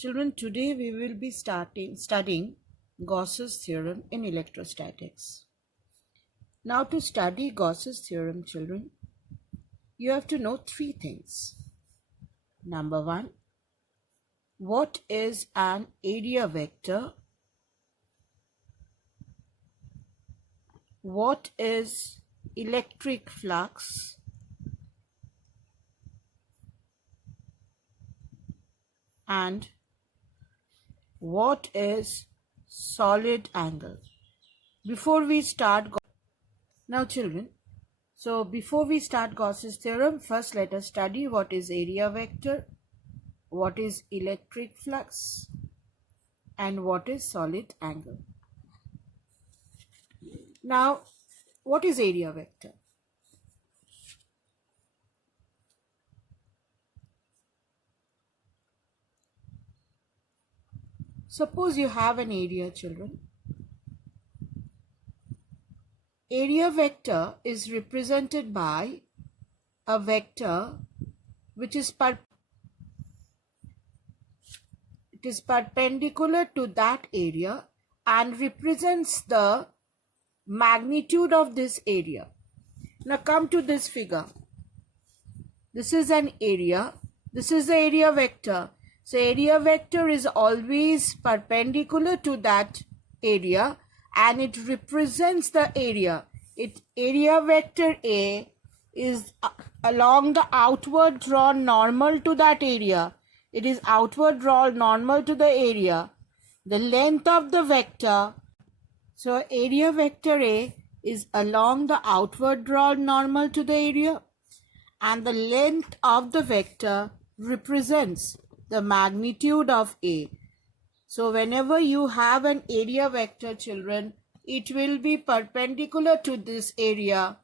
Children, today we will be studying Gauss's theorem in electrostatics. Now, to study Gauss's theorem, children, you have to know three things. Number one, what is an area vector? What is electric flux? And what is solid angle? Before we start, now children, before we start Gauss's theorem, first let us study what is area vector, what is electric flux, and what is solid angle. Now, what is area vector? Suppose you have an area, children. Area vector is represented by a vector which is perpendicular to that area and represents the magnitude of this area. Now come to this figure. This is an area. This is the area vector. So area vector is always perpendicular to that area and it represents the area. Area vector A is along the outward drawn normal to that area. It is outward drawn normal to the area. The length of the vector, so area vector A is along the outward drawn normal to the area, and the length of the vector represents the magnitude of A. So whenever you have an area vector, children, it will be perpendicular to this area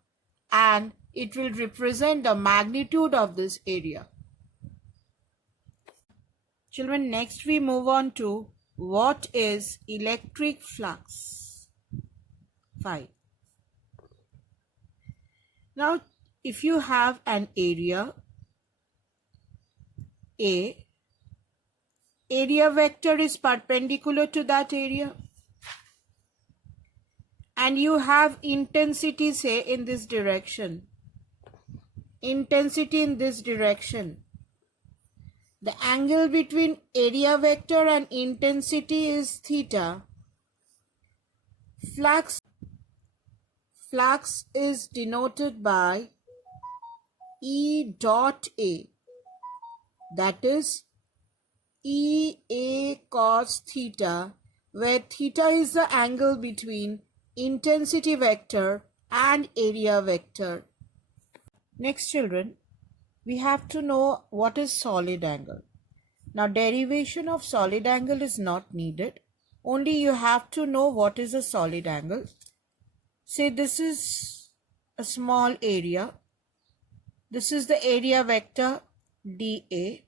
and it will represent the magnitude of this area. Children, next we move on to what is electric flux. 5. Now, if you have an area A, area vector is perpendicular to that area, and you have intensity, say, in this direction. Intensity in this direction. The angle between area vector and intensity is theta. Flux is denoted by E dot A, that is EA cos theta, where theta is the angle between intensity vector and area vector. Next, children, we have to know what is solid angle. Now, derivation of solid angle is not needed. Only you have to know what is a solid angle. Say this is a small area. This is the area vector dA.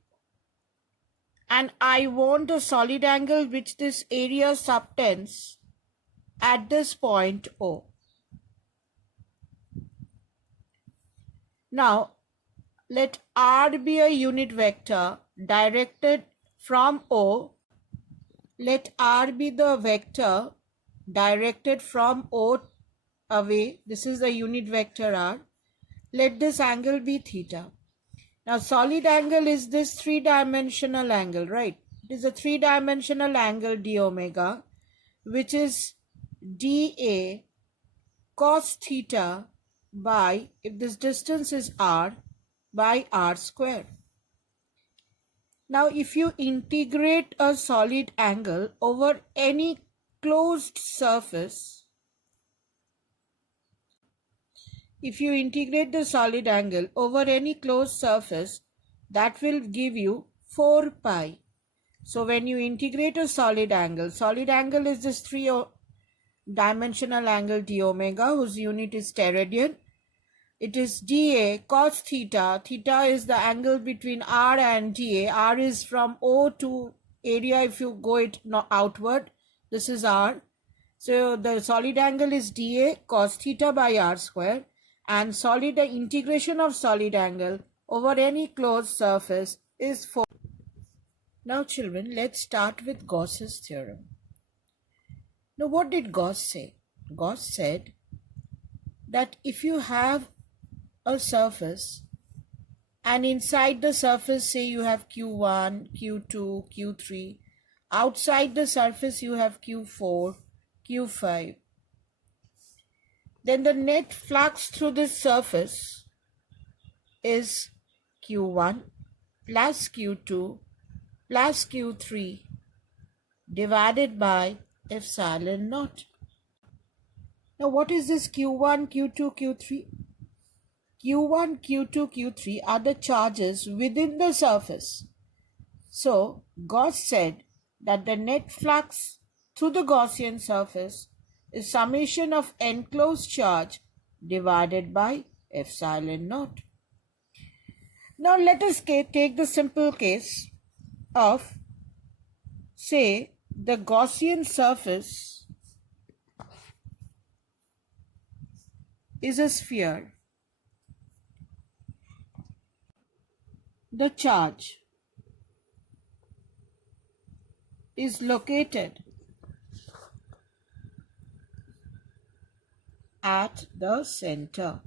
And I want a solid angle which this area subtends at this point O. Now, let R be a unit vector directed from O. Let R be the vector directed from O away. This is the unit vector R. Let this angle be theta. Now, solid angle is this three-dimensional angle, right? It is a three-dimensional angle d omega, which is dA cos theta by, if this distance is r, by r square. Now, if you integrate a solid angle over any closed surface, if you integrate the solid angle over any closed surface, that will give you 4 pi. So when you integrate a solid angle is this three-dimensional angle d omega, whose unit is steradian. It is dA cos theta. Theta is the angle between R and dA. R is from O to area if you go it outward. This is R. So the solid angle is dA cos theta by R square. And the integration of solid angle over any closed surface is 4. Now children, let's start with Gauss's theorem. Now what did Gauss say? Gauss said that if you have a surface and inside the surface say you have Q1, Q2, Q3, outside the surface you have Q4, Q5, then the net flux through this surface is Q1 plus Q2 plus Q3 divided by epsilon naught. Now what is this Q1, Q2, Q3? Q1, Q2, Q3 are the charges within the surface. So Gauss said that the net flux through the Gaussian surface is summation of enclosed charge divided by epsilon naught. Now let us take the simple case of, say, the Gaussian surface is a sphere. The charge is located at the center.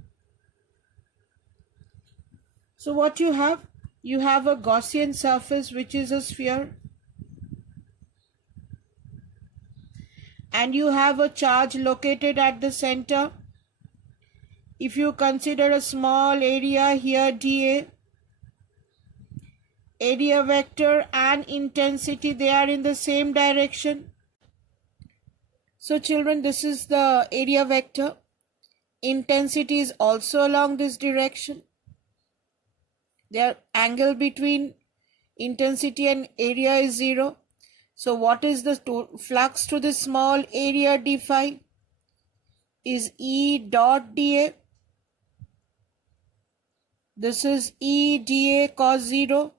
So what you have? You have a Gaussian surface which is a sphere, and you have a charge located at the center. If you consider a small area here, dA, area vector and intensity, they are in the same direction. So children, this is the area vector. Intensity is also along this direction. Their angle between intensity and area is 0. So what is the flux to the small area d phi? Is E dot dA. This is E dA cos 0.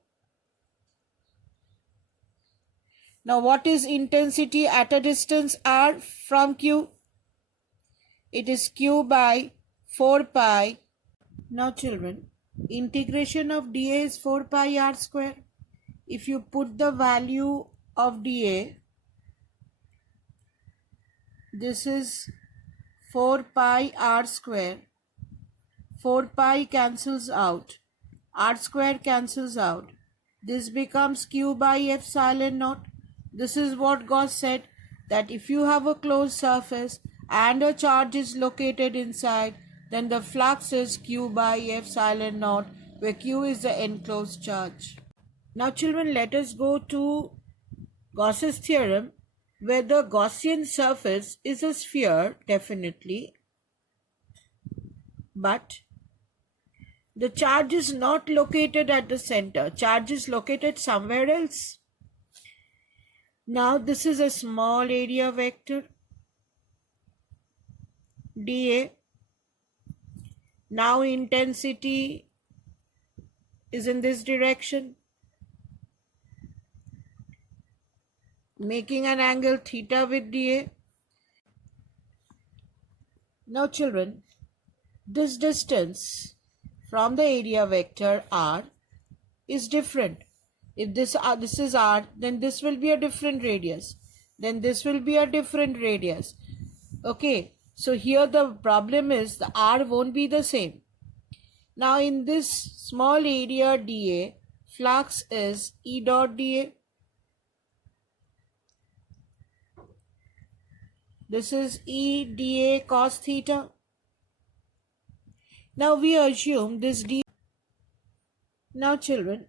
Now what is intensity at a distance r from Q? It is Q by 4 pi. Now children, integration of dA is 4 pi r square. If you put the value of dA, this is 4 pi r square. 4 pi cancels out. R square cancels out. This becomes Q by epsilon naught. This is what Gauss said, that if you have a closed surface and a charge is located inside, then the flux is Q by epsilon naught, where Q is the enclosed charge. Now children, let us go to Gauss's theorem, where the Gaussian surface is a sphere, definitely, but the charge is not located at the center. Charge is located somewhere else. Now this is a small area vector, dA. Now intensity is in this direction, making an angle theta with dA. Now children, this distance from the area vector r is different. If this is r, then this will be a different radius. Then this will be a different radius. Okay, so here the problem is the r won't be the same. Now in this small area dA, flux is E dot dA. This is E dA cos theta. Now we assume this d. Now children,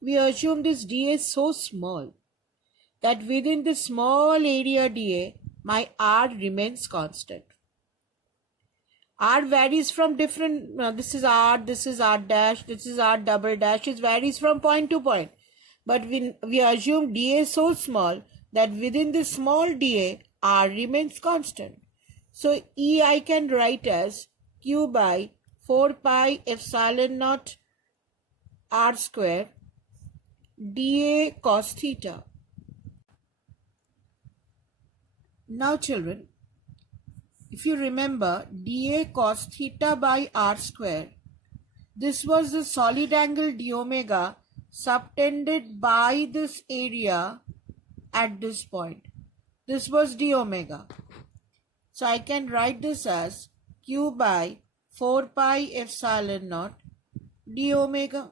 we assume this dA is so small that within this small area dA, my r remains constant. R varies from different, this is r dash, this is r double dash, it varies from point to point. But we assume dA is so small that within this small dA, r remains constant. So E I can write as Q by 4 pi epsilon naught r square dA cos theta. Now children, if you remember, dA cos theta by r square, this was the solid angle d omega subtended by this area at this point. This was d omega. So I can write this as q by 4 pi epsilon naught d omega.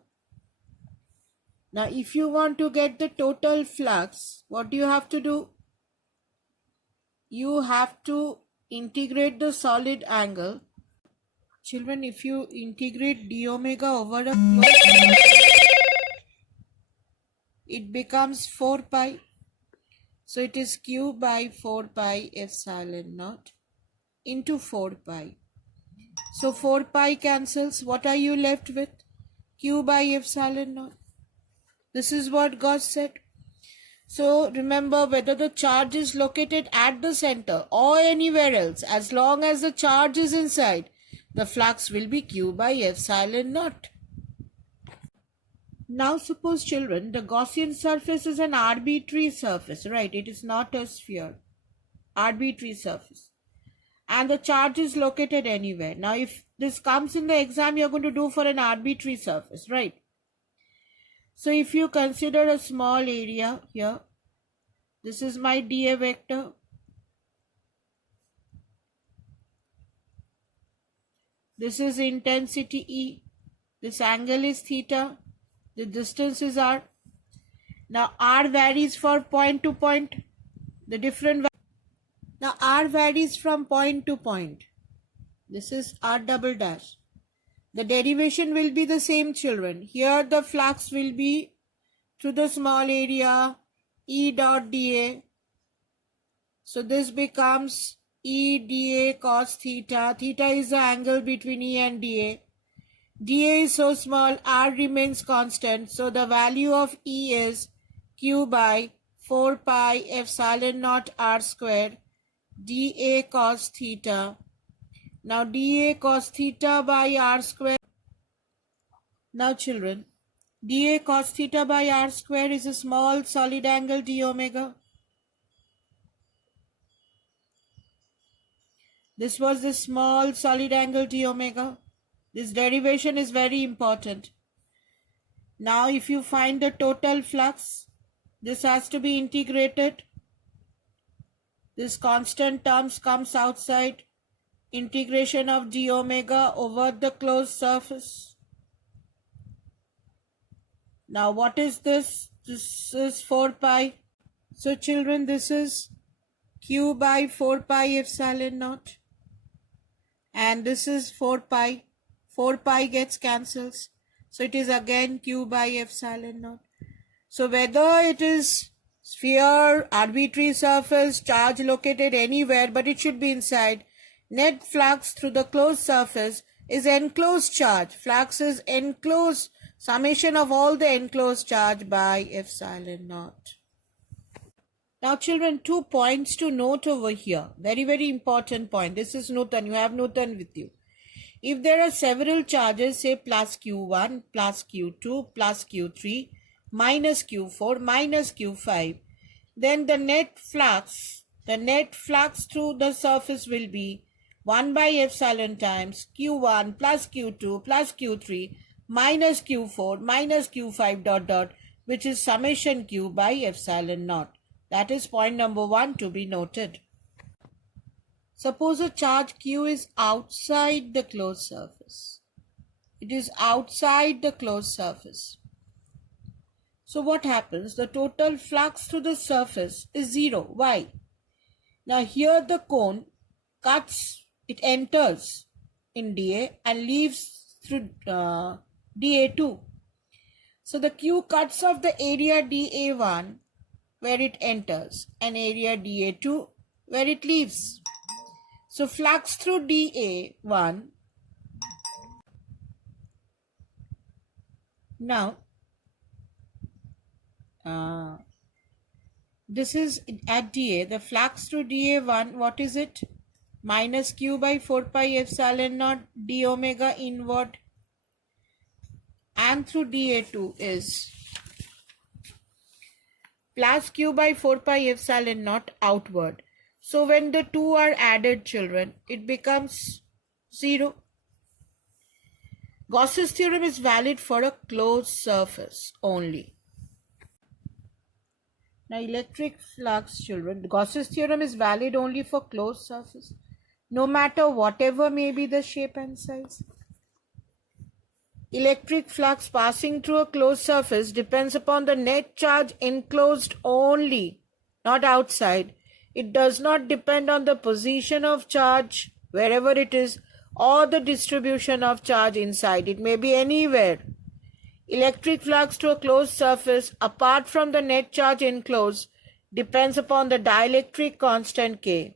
Now if you want to get the total flux, what do you have to do? You have to integrate the solid angle. Children, if you integrate d omega over a closed, it becomes 4 pi. So it is q by 4 pi epsilon naught into 4 pi. So 4 pi cancels. What are you left with? Q by epsilon naught. This is what Gauss said. So remember, whether the charge is located at the center or anywhere else, as long as the charge is inside, the flux will be q by epsilon naught. Now suppose, children, the Gaussian surface is an arbitrary surface, right? It is not a sphere. Arbitrary surface. And the charge is located anywhere. Now if this comes in the exam, you're going to do for an arbitrary surface, right? So if you consider a small area here, this is my dA vector. This is intensity E. This angle is theta. The distance is R. Now R varies for point to point. Now R varies from point to point. This is R double dash. The derivation will be the same, children. Here the flux will be through the small area E dot dA. So this becomes E dA cos theta. Theta is the angle between E and dA. dA is so small, R remains constant. So the value of E is q by 4 pi epsilon naught R square dA cos theta. Now dA cos theta by R square. Now children, dA cos theta by R square is a small solid angle d omega. This was the small solid angle d omega. This derivation is very important. Now if you find the total flux, this has to be integrated. This constant terms comes outside. Integration of d omega over the closed surface. Now what is this? This is 4 pi. So children, this is q by 4 pi epsilon naught. And this is 4 pi. 4 pi gets cancels. So it is again q by epsilon naught. So whether it is sphere, arbitrary surface, charge located anywhere, but it should be inside, net flux through the closed surface is enclosed charge. Flux is enclosed, summation of all the enclosed charge by epsilon naught. Now children, 2 points to note over here. Very, very important point. This is Newton. You have Newton with you. If there are several charges, say plus q1, plus q2, plus q3, minus q4, minus q5, then the net flux through the surface will be 1 by epsilon times q1 plus q2 plus q3 minus q4 minus q5 dot dot, which is summation q by epsilon naught. That is point number 1 to be noted. Suppose a charge q is outside the closed surface. It is outside the closed surface. So what happens? The total flux through the surface is 0. Why? Now here the cone cuts, it enters in dA and leaves through dA2. So the q cuts off the area dA1 where it enters and area dA2 where it leaves. So flux through dA1. Now this is at dA, the flux through dA1, what is it? Minus q by 4 pi epsilon naught d omega inward, and through dA2 is plus q by 4 pi epsilon naught outward. So when the two are added, children, it becomes 0. Gauss's theorem is valid for a closed surface only. Now, electric flux, children, Gauss's theorem is valid only for closed surface, no matter whatever may be the shape and size. Electric flux passing through a closed surface depends upon the net charge enclosed only, not outside. It does not depend on the position of charge wherever it is or the distribution of charge inside. It may be anywhere. Electric flux to a closed surface apart from the net charge enclosed depends upon the dielectric constant K.